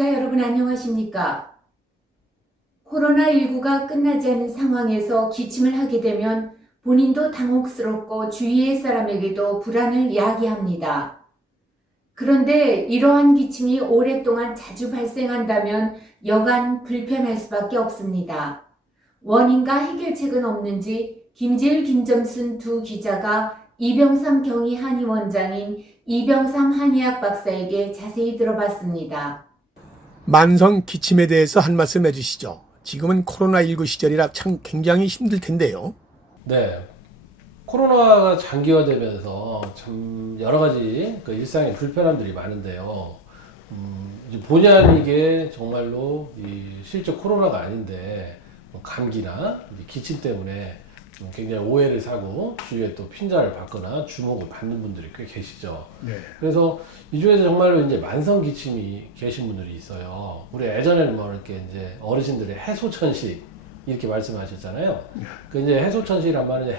시청자 여러분 안녕하십니까? 코로나19가 끝나지 않은 상황에서 기침을 하게 되면 본인도 당혹스럽고 주위의 사람에게도 불안을 야기합니다. 그런데 이러한 기침이 오랫동안 자주 발생한다면 여간 불편할 수밖에 없습니다. 원인과 해결책은 없는지 김재일, 김점순 두 기자가 이병삼 경희 한의원장인 이병삼 한의학 박사에게 자세히 들어봤습니다. 만성 기침에 대해서 한 말씀 해주시죠. 지금은 코로나19 시절이라 참 굉장히 힘들 텐데요. 네. 코로나가 장기화되면서 참 여러 가지 일상의 불편함들이 많은데요. 이제 본의 아니게 정말로 실제 코로나가 아닌데 감기나 기침 때문에 굉장히 오해를 사고 주위에 또 핀잔을 받거나 주목을 받는 분들이 꽤 계시죠. 네. 그래서 이 중에서 정말로 이제 만성 기침이 계신 분들이 있어요. 우리 예전에는 뭐 이렇게 이제 어르신들의 해소천식 이렇게 말씀하셨잖아요. 그 이제 해소천식이란 말은 이제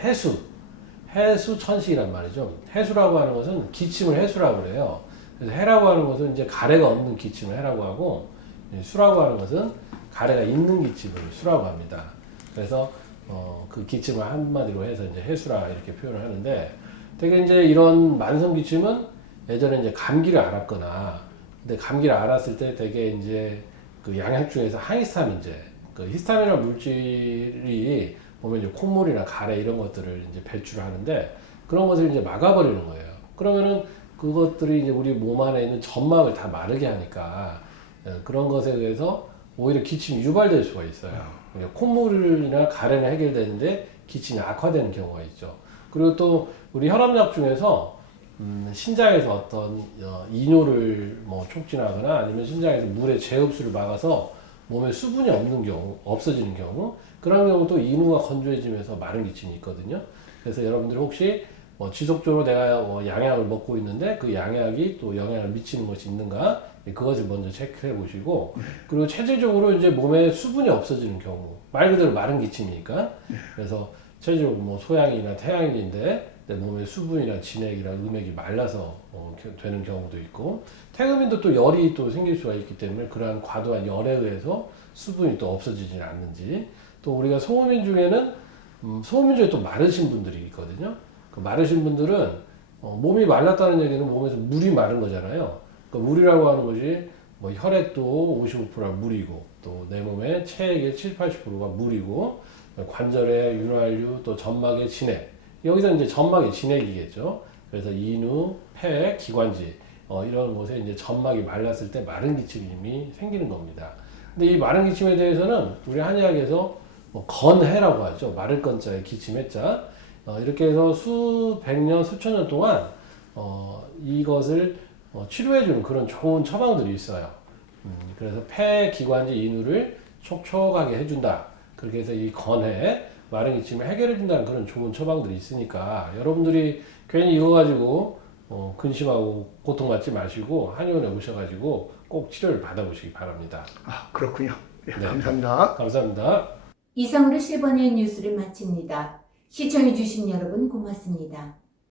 해수천식이란 말이죠. 해수라고 하는 것은 기침을 해수라고 그래요. 그래서 해라고 하는 것은 이제 가래가 없는 기침을 해라고 하고, 수라고 하는 것은 가래가 있는 기침을 수라고 합니다. 그래서 그 기침을 한마디로 해서 이제 해수라 이렇게 표현을 하는데, 되게 이제 이런 만성 기침은 예전에 이제 감기를 앓았거나, 근데 감기를 앓았을 때 되게 이제 그 양약 중에서 항히스타민제, 그 히스타민이라는 물질이 보면 이제 콧물이나 가래 이런 것들을 이제 배출을 하는데, 그런 것을 이제 막아버리는 거예요. 그러면은 그것들이 이제 우리 몸 안에 있는 점막을 다 마르게 하니까 그런 것에 의해서 오히려 기침이 유발될 수가 있어요. 콧물이나 가래는 해결되는데 기침이 악화되는 경우가 있죠. 그리고 또 우리 혈압약 중에서 신장에서 어떤 이뇨를 뭐 촉진하거나 아니면 신장에서 물의 재흡수를 막아서 몸에 수분이 없는 경우, 없어지는 경우, 그런 경우도 인후가 건조해지면서 마른 기침이 있거든요. 그래서 여러분들이 혹시 지속적으로 내가 양약을 먹고 있는데 그 양약이 또 영향을 미치는 것이 있는가, 그것을 먼저 체크해 보시고, 그리고 체질적으로 이제 몸에 수분이 없어지는 경우, 말 그대로 마른 기침이니까, 그래서 체질적으로 뭐 소양이나 태양인인데 내 몸에 수분이나 진액이나 음액이 말라서 되는 경우도 있고, 태음인도 또 열이 또 생길 수가 있기 때문에 그러한 과도한 열에 의해서 수분이 또 없어지지는 않는지, 또 우리가 소음인 중에는 소음인 중에 또 마르신 분들이 있거든요. 그 마르신 분들은 몸이 말랐다는 얘기는 몸에서 물이 마른 거잖아요. 그 물이라고 하는 것이 뭐 혈액도 55%가 물이고, 또 내 몸의 체액의 70~80%가 물이고, 관절의 윤활유, 또 점막의 진액, 여기서 이제 점막의 진액이겠죠. 그래서 인후, 폐, 기관지 이런 곳에 이제 점막이 말랐을 때 마른 기침이 생기는 겁니다. 근데 이 마른 기침에 대해서는 우리 한의학에서 건해라고 하죠. 마를 건자에 기침해자. 이렇게 해서 수백 년, 수천 년 동안 이것을 치료해주는 그런 좋은 처방들이 있어요. 그래서 폐, 기관지, 인후를 촉촉하게 해준다. 그렇게 해서 이 건해, 마른 기침을 해결해준다는 그런 좋은 처방들이 있으니까 여러분들이 괜히 이거 가지고 근심하고 고통받지 마시고 한의원에 오셔가지고 꼭 치료를 받아보시기 바랍니다. 아, 그렇군요. 네, 네. 감사합니다. 감사합니다. 이상으로 10번의 뉴스를 마칩니다. 시청해주신 여러분 고맙습니다.